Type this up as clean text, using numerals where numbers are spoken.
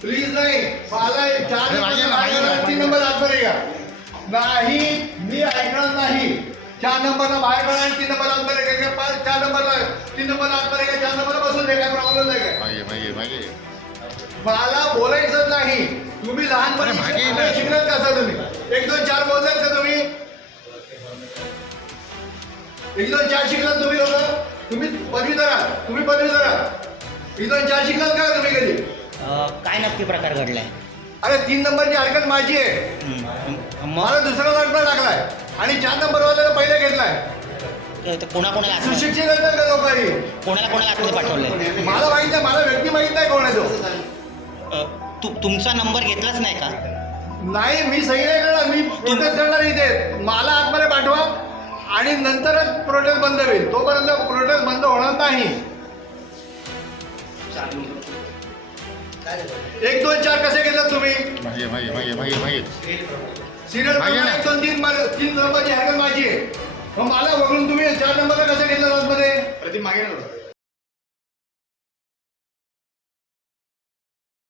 Please नाही मला 4 number आतमध्ये घ्या नाही मी ऐकणार नाही 4 नंबरला बाहेर काढा आणि 3 नंबर आतमध्ये घ्या 4 नंबरला 3 नंबर आतमध्ये घ्या 4 नंबरला बसून दे काय प्रॉब्लेम नाही काय मला बोलायचं नाही तुम्ही लहानपणी शिकलात का सर तुम्ही 1 2 4 बोललात का तुम्ही 1 2 4 शिकलात तुम्ही लोक तुम्ही पदवीधर आहात 1 2 4 शिकलात का तुम्ही कधी काय नक्की प्रकार घडलाय? अरे 3 नंबरची हरकत माझी आहे मला दुसरा नंबर टाकलाय आणि 4 नंबर वाल्याला पहिले घेतलाय कोणाकोणाला सुशिक्षित असतात का लोकांनी कोणाला आतमध्ये पाठवलंय? मला माहित नाही मला व्यक्ती माहित नाही कोण आहे तो तुमचा नंबर घेतलाच नाही का? नाही मी सही नाही करणार मी प्रोटेस्ट करणार इथे मला आतमध्ये पाठवा आणि नंतरच प्रोटेस्ट बंद होईल तोपर्यंत प्रोटेस्ट बंद होणार नाही 1 2 4 कसे घेतलात तुम्ही सिरियल 1 2 3 नंबरची हरकत माझी आहे मग मला बघून तुम्ही 4 नंबरला कसे घेतलं आतमध्ये मागे